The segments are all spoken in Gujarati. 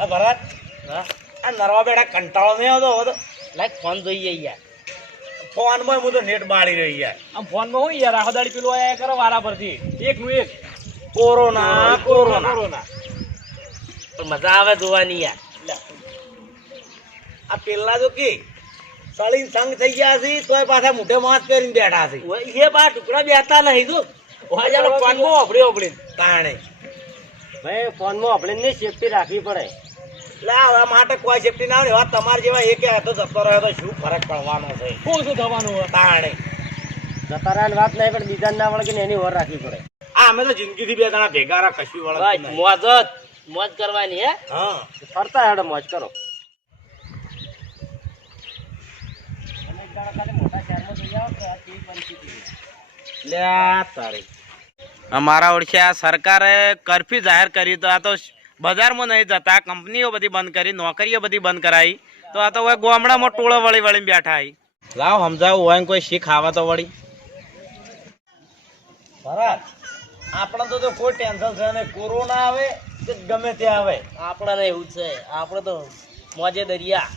આ ભરત હા? આ નરવા બેડા કંટાળો નહીં આવતો હવે તો લાઈક ફોન જોઈએ યાર. ફોનમાં હું તો નેટ બાળી રહી યાર. આમ ફોનમાં હું યાર આખો દાડી પેલું આયા કરો વારા પરથી એકનું એક. Corona corona. કોરોના પણ મજા આવે જોવાની યાર. આ પેલા તો કે સળીન સંગ થઈ ગયા છે તોય પાછા મોઢે માસ પહેરીને બેઠા છે. એ બા ટુકડા બેઠા નહીં તો ઓજાનો ફોનમાં ઓભળી ઓભળી તાણે. ભાઈ ફોનમાં આપણે નહીં સેફટી રાખવી પડે. એટલે આ માટે કોઈ સેફટી ના ને એવા જેવા એક હતો જતો રહ્યો તો શું ફરક પડવાનો છે? શું શું થવાનું હોય? તાણે. જતા રહ્યા વાત નહીં પણ બીજા ના વળગે ને એની વર રાખવી પડે. આ અમે તો જિંદગીથી બે જણા ભેગા કશું વળગતું મોજ મોજ કરવાની હે? હા. ફરતા હેડો મોજ કરો. લ્યા તારી. અમારા ઓળખે આ સરકારે કરફ્યુ જાહેર કરી તો આ તો બજારમાં નહીં જતા કંપનીઓ બધી બંધ કરી નોકરીઓ બધી બંધ કરાવી તો આ તો હવે ગામડામાં ટોળો વળી વળીને બેઠા આવી લાવ સમજાવું હોય કોઈ શીખ આવા તો વળી. ભરત આપણે તો કોઈ ટેન્શન છે ને કોરોના આવે કે ગમે તે આવે. આપણાને એવું છે. આપણે તો મોજે દરિયા.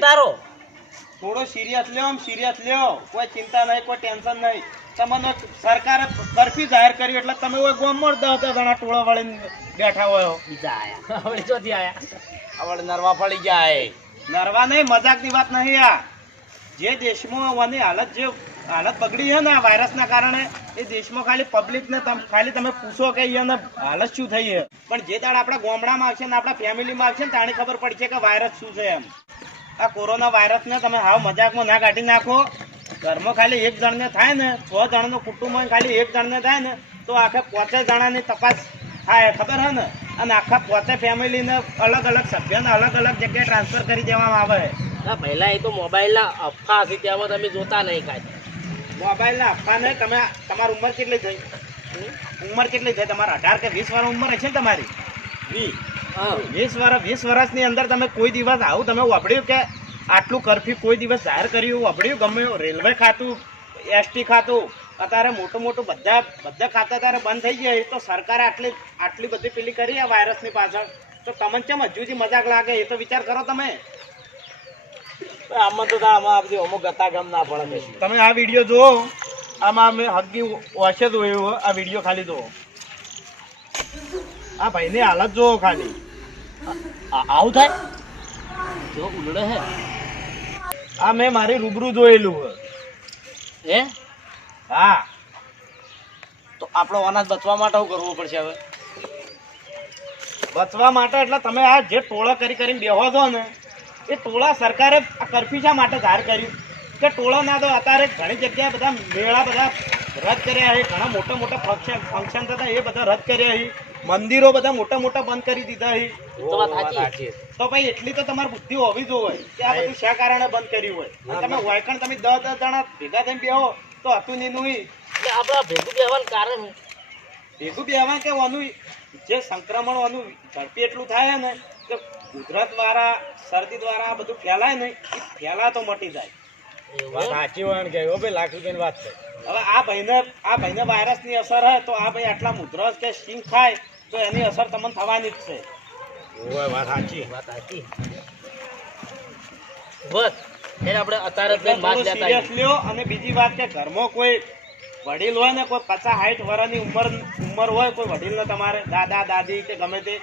તારો થોડો સિરિયસ લ્યો આમ સિરિયસ લ્યો. કોઈ ચિંતા નહીં કોઈ ટેન્શન નહીં. તમને સરકારે કરફ્યુ જાહેર કર્યું એટલે તમે કોઈ ગામમાં દસ દસ જણા ટોળો વળીને બેઠા હોય બીજા આયા. હવે ચોથી આયા. આપણે નરવા પડી જાય. નરવા નહીં મજાકની વાત નહીં આ. જે દેશમાં હોવાની હાલત જે હાલત બગડી છે ને આ વાયરસના કારણે એ દેશમાં ખાલી પબ્લિકને તમ ખાલી તમે પૂછો કે અહીંયાને હાલત શું થઈ છે. પણ જે દાડ આપણા ગામડામાં આવશે ને આપણા ફેમિલીમાં આવશે ને તાણી ખબર પડશે કે વાયરસ શું છે એમ. આ કોરોના વાયરસને તમે હાવ મજાકમાં ના કાઢી નાખો. ઘરમાં ખાલી એક જણને થાય ને છ જણનું કુટુંબ હોય ખાલી એક જણને થાય ને તો આખે પોતે જણાની તપાસ થાય ખબર હે ને? અને આખા પોતે ફેમિલીને અલગ અલગ સભ્યને અલગ અલગ જગ્યાએ ટ્રાન્સફર કરી દેવામાં આવે. ના પહેલા એ તો મોબાઈલના અફા હતી ત્યાંમાં તમે જોતા નહીં કાંઈ. મોબાઈલના આપવાને તમે તમારી ઉંમર કેટલી થઈ? ઉંમર કેટલી થઈ? તમારે અઢાર કે વીસ વાળા ઉંમર હશે ને તમારી? વીસ. વીસ વર્ષ વીસ વર્ષની અંદર તમે કોઈ દિવસ આવું તમે વાપર્યું કે આટલું કરફ્યુ કોઈ દિવસ જાહેર કર્યું વાપર્યું ગમે રેલવે ખાતું એસટી ખાતું? અત્યારે મોટું મોટું બધા બધા ખાતા અત્યારે બંધ થઈ ગયા. તો સરકારે આટલી આટલી બધી પેલી કરી આ વાયરસની પાછળ. તો તમને કેમ હજુ મજાક લાગે? એ તો વિચાર કરો તમે. આમાં તો આમાં આપજો અમુક ગતા ગમ ના પડે તમે આ વીડિયો જુઓ. આમાં અમે હગી વાંચે જ હોય આ વીડિયો ખાલી જુઓ. આ ભાઈની હાલત જુઓ ખાલી. આવું થાય? જો ઉલડે હે. આ મેં મારી રૂબરૂ જોયેલું હે? હા. તો આપણો અનાજ બચવા માટે શું કરવું પડશે હવે? બચવા માટે એટલે તમે આ જે ટોળા કરી કરીને બેહો છો ને એ ટોળા સરકારે આ કરફ્યુ શા માટે ધાર કર્યું કે ટોળા ના તો અત્યારે ઘણી જગ્યાએ બધા મેળા બધા રદ કર્યા છે ઘણા મોટા મોટા ફંક્શન ફંક્શન થતા એ બધા રદ કર્યા છે. મંદિરો બધા મોટા મોટા બંધ કરી દીધા છે. તો વાત તો ભાઈ એટલી તો તમારી બુદ્ધિ હોવી જોઈએ કે આ બધું શા કારણે બંધ કર્યું હોય? તમે વાયકણ તમે દસ દસ જણા ભેગા થઈને બેહો તો હતું નહીં નું એટલે આપણા ભેગું બેહવાનું કારણ ભેગું બેહવા કે ઓનું જે સંક્રમણ ઓનું ઝડપી એટલું થાય ને કે ગુજરાત દ્વારા શરદી દ્વારા આ બધું ફેલાય ને એ ફેલાતો મટી જાય? સાચી હોય કે ઓ ભાઈ લાખ રૂપિયાની વાત છે. હવે આ ભાઈને આ ભાઈને વાયરસની અસર હોય તો આ ભાઈ આટલા મુદ્રસ કે સિંગ ખાય તો એની અસર તમને થવાની જ છે. ઓય વાત સાચી. વાત સાચી. બસ એટલે આપણે અત્યારે જ એટલે જઈને માસ્ક થોડું લેતા serious લ્યો અને બીજી વાત કે ઘરમાં કોઈ વડીલ હોય ને કોઈ પચાસ સાઠ વર્ષની ઉંમર ઉંમર હોય કોઈ વડીલને તમારે દાદા દાદી કે ગમે તે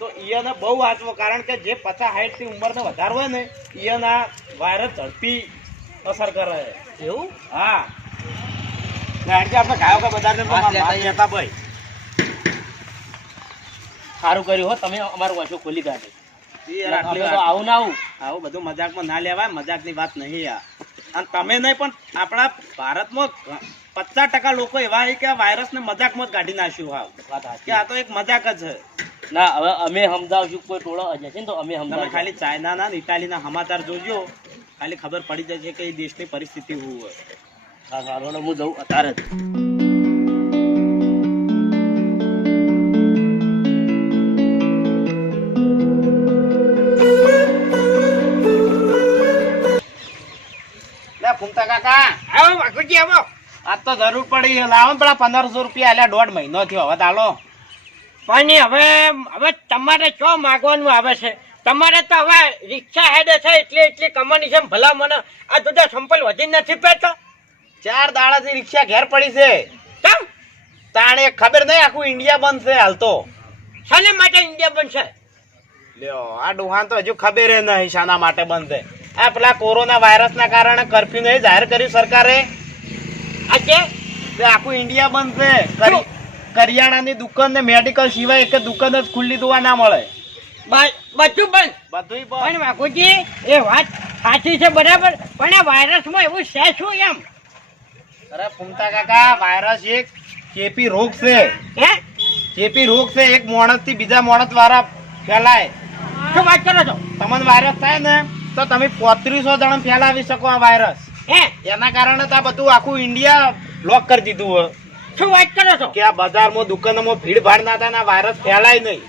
તો ઈયને બહુ વાંચવો કારણ કે જે પચાસ સાઠથી ઉંમરને વધારે હોય ને ઈયના વાયરસ ઝડપી અસર કરે. એવું? હા. આપણે ગાયો કે બધા માસ્ક લેતા ભાઈ. સારું કર્યું હો તમે અમારું વાંચો ખોલી કાઢે. આવું ના આવું. આવું બધું મજાકમાં ના લેવાય મજાકની વાત નહીં આ અને તમે નહીં પણ આપણા ભારતમાં પચાસ ટકા લોકો એવા છે કે આ વાયરસને મજાકમાં જ કાઢી નાખ્યું હા કે આ તો એક મજાક જ છે. ના હવે અમે સમજાવશું કોઈ ટોળો હશે ને તો અમે સમજાવ ખાલી ચાઇનાના ને ઇટાલીના સમાચાર જોજો. ખાલી ખબર પડી જશે કે એ દેશની પરિસ્થિતિ શું હોય. હા સારું હું જઉં અત્યારે જ. આવો આવો. આજ તો જરૂર પડી છે. લાવો ને પેલા પંદરસો રૂપિયા એટલે દોઢ મહિનો થયો. હવે તાલો પણ હવે હવે તમારે શું માગવાનું આવે છે? તમારે તો હવે રિક્ષા હેડે છે એટલે એટલી કમાની છે ભલા મને. આ બધા સંપલ વધી નથી પેતો? ચાર દાડાથી રિક્ષા ઘેર પડી છે. કેમ? તાણે ખબર નહીં આખું ઇન્ડિયા બંધ છે હાલ તો. શાને માટે ઇન્ડિયા બંધ છે? લ્યો આ ડોહાન તો હજુ ખબર નહીં શાના માટે બંધ છે. આ પેલા કોરોના વાયરસના કારણે કર્ફ્યુ નહીં જાહેર કર્યું સરકારે. આ આખું ઇન્ડિયા બંધ છે. કરી- કરિયાણાની દુકાન ને મેડિકલ સિવાય એક દુકાન જ ખુલ્લી જોવા ના મળે. બધું બંધ. બધું. પણ વાઘુજી એ વાત સાચી છે બરાબર પણ આ વાયરસમાં એવું છે શું એમ? અરે ફૂમતા કાકા વાયરસ એક ચેપી રોગ છે. હે? ચેપી રોગ છે એક માણસથી બીજા માણસ દ્વારા ફેલાય. શું વાત કરો છો? તમને વાયરસ થાય ને તો તમે પોત્રીસો જણ ફેલાવી શકો આ વાયરસ. હે? એના કારણે તો આ બધું આખું ઇન્ડિયા લોક કરી દીધું હોય શું વાત કરો છો? કે આ બજારમાં દુકાનોમાં ભીડ ભાડ ના થાય ને વાયરસ ફેલાય નહીં.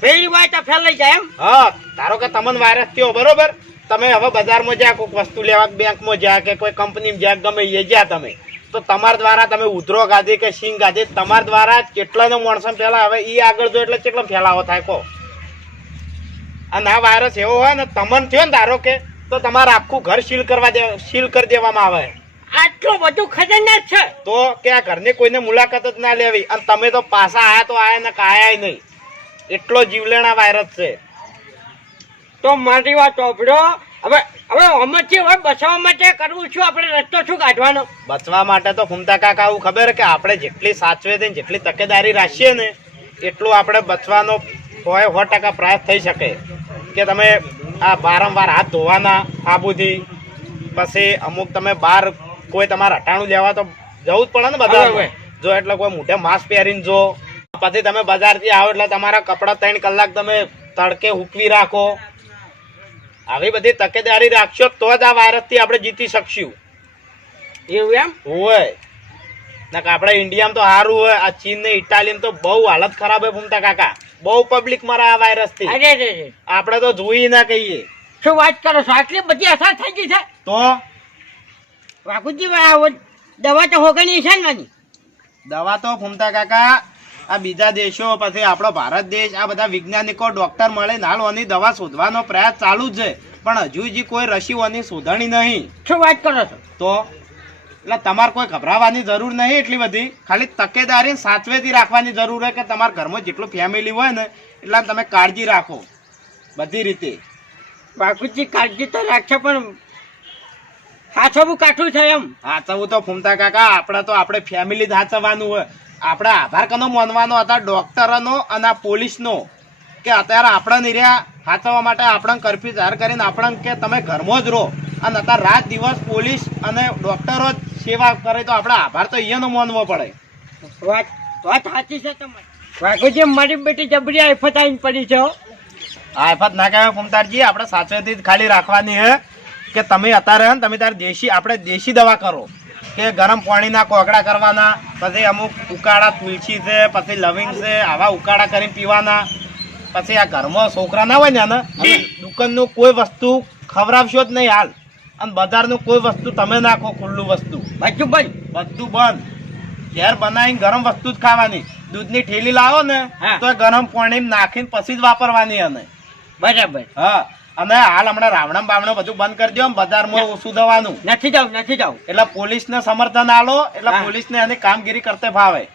પેલી વાત તો ફેલાઈ જાય એમ? હા ધારો કે તમને વાયરસ થયો બરોબર? તમે હવે બજારમાં જ્યાં કોઈક વસ્તુ લેવા બેંકમાં જ્યાં કે કોઈ કંપનીમાં જ્યાં ગમે એ જ્યાં તમે. તો તમારા દ્વારા તમે ઉધરો ગાધી કે સિંગ ગાધી તમારા દ્વારા કેટલાનો માણસો ફેલા હવે એ આગળ જો એટલે કેટલો ફેલાવો થાય કહો. અને આ વાયરસ એવો હોય ને તમને થયો ને ધારો કે તો તમારે આખું ઘર સીલ કરવા દે સીલ કરી દેવામાં આવે. આટલું બધું ખતરનાક છે. તો કે આ ઘરની કોઈને મુલાકાત જ ના લેવી. અને તમે તો પાછા આયા તો આયા ને કાયા નહીં. એટલો જીવલેણા વાયરસ છે. તો મારી વાત સાંભળો. હવે હવે આમાંથી હવે બચવા માટે કરવું છું આપણે રસ્તો શું કાઢવાનો? બચવા માટે તો ફૂમતા કાકા આવું ખબર કે આપણે જેટલી સાચવે ને જેટલી તકેદારી રાખીએ ને એટલું આપણે બચવાનો હોય સો ટકા પ્રયાસ થઈ શકે. કે તમે આ વારંવાર હાથ ધોવાના આબુથી પછી અમુક તમે બહાર કોઈ તમારે હટાણું લેવા તો જવું જ પડે ને બધા જો એટલે કોઈ મોઢે માસ્ક પહેરીને જો. પછી તમે બજારથી આવો એટલે તમારા કપડાં ત્રણ કલાક તમે તડકે ઉકવી રાખો. આવી બધી તકેદારી રાખશો તો જ આ વાયરસથી આપણે જીતી શકશું. એવું એમ? હોય. ના કે આપણે ઇન્ડિયામાં તો સારું હોય આ ચીન ને ઇટાલીમાં તો બહુ હાલત ખરાબ હોય ભૂમતા કાકા. બહુ પબ્લિક મારા આ વાયરસથી. અરે રે રે આપણે તો જોઈ ના કહીએ. શું વાત કરો છો? આટલી બધી અસર થઈ ગઈ છે? તો? વાઘુજી આ દવા તો હોગણી છે ને નાની દવા તો ભૂમતા કાકા આ બીજા દેશો પછી આપણો ભારત દેશ આ બધા વૈજ્ઞાનિકો ડોક્ટર મળે નાલવાની દવા શોધવાનો પ્રયાસ ચાલુ જ છે. પણ હજુ હજી કોઈ રસીઓની શોધણી નહીં. શું વાત કરો છો? તો? એટલે તમારે કોઈ ગભરાવાની જરૂર નહીં એટલી બધી. ખાલી તકેદારી સાચવેથી રાખવાની જરૂર હોય કે તમારા ઘરમાં જેટલું ફેમિલી હોય ને એટલા તમે કાળજી રાખો. બધી રીતે. બાપુજી કાળજી તો રાખશે પણ હાથવું કાઠું છે એમ. હાથવું તો ફૂમતા કાકા આપણે તો આપણે ફેમિલી જ હાચવવાનું હોય. આપણે આભાર કનો માનવાનો હતા ડોક્ટરનો અને આ પોલીસનો કે અત્યારે આપણે નિર્યા હાચવવા માટે આપણને કરફ્યુ જાહેર કરીને આપણને કે તમે ઘરમાં જ રહો. અને અત્યારે રાત દિવસ પોલીસ અને ડોક્ટરો જ સેવા કરે તો આપણે આભાર તો અહીંયાનો માનવો પડે. વાત વાત સાચી છે તમારી. વાઘુજી મારી બેટી જબરી આફત આવીને પડી છે. આફત ના કહેવાય ફૂમતારજી આપણે સાચવેથી જ ખાલી રાખવાની હે કે તમે અત્યારે ને તમે તારે દેશી આપણે દેશી દવા કરો. કે ગરમ પાણીના કોગળા કરવાના પછી અમુક ઉકાળા તુલસી છે પછી લવિંગ છે આવા ઉકાળા કરીને પીવાના. પછી આ ઘરમાં છોકરા ના હોય ને દુકાનનું કોઈ વસ્તુ ખવડાવશો જ નહીં હાલ. અને બજારનું કોઈ વસ્તુ તમે નાખો ખુલ્લું વસ્તુ. બધું બંધ. બધું બંધ. ઘેર બનાવીને ગરમ વસ્તુ જ ખાવાની. દૂધની ઠેલી લાવો ને તો ગરમ પાણી નાખીને પછી જ વાપરવાની અને બરાબર. હા. અને હાલ હમણાં રાવણ બાવણ બધું બંધ કરી દો બજારમાં ઓછું દવાનું નથી જાવ નથી જાવ એટલે પોલીસને સમર્થન આલો એટલે. પોલીસને એની કામગીરી કરતે ભાવે સાચું.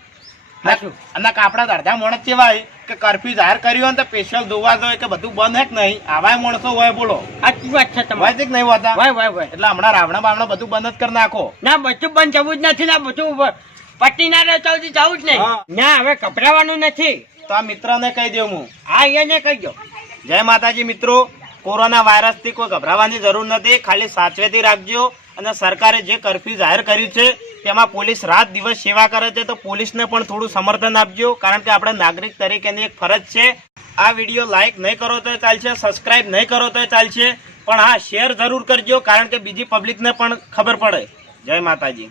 અને આપણા અડધા માણસ કેવાય કે કર્ફ્યુ જાહેર કર્યું હોય તો સ્પેશિયલ ધોવા જોઈએ કે બધું બંધ હે નહીં. આવા માણસો હોય બોલો. સાચી વાત છે તમારી. નહીં હોતા હોય હોય હોય એટલે હમણાં રાવણા બાવણા બધું બંધ જ કરી નાખો. ના બધું બંધ જવું જ નથી ના બધું પટ્ટી ના રહેતા જવું જ નહીં. ના હવે ગભરાવાનું નથી. તો આ મિત્રને કહી દઉં હું. આ એને કહી દો. જય માતાજી મિત્રો કોરોના વાયરસથી કોઈ ગભરાવાની જરૂર નથી. ખાલી સાચવેથી રાખજો. અને સરકારે જે કર્ફ્યુ જાહેર કર્યું છે તેમાં પોલીસ રાત દિવસ સેવા કરે છે, તો પોલીસને પણ થોડું સમર્થન આપજો, કારણ કે આપણે નાગરિક તરીકેની એક ફરજ છે. આ વીડિયો લાઇક નહીં કરો તો ચાલશે, સબસ્ક્રાઇબ નહીં કરો તો ચાલશે, પણ હા, શેર જરૂર કરજો, કારણ કે બીજી પબ્લિકને પણ ખબર પડે. જય માતાજી.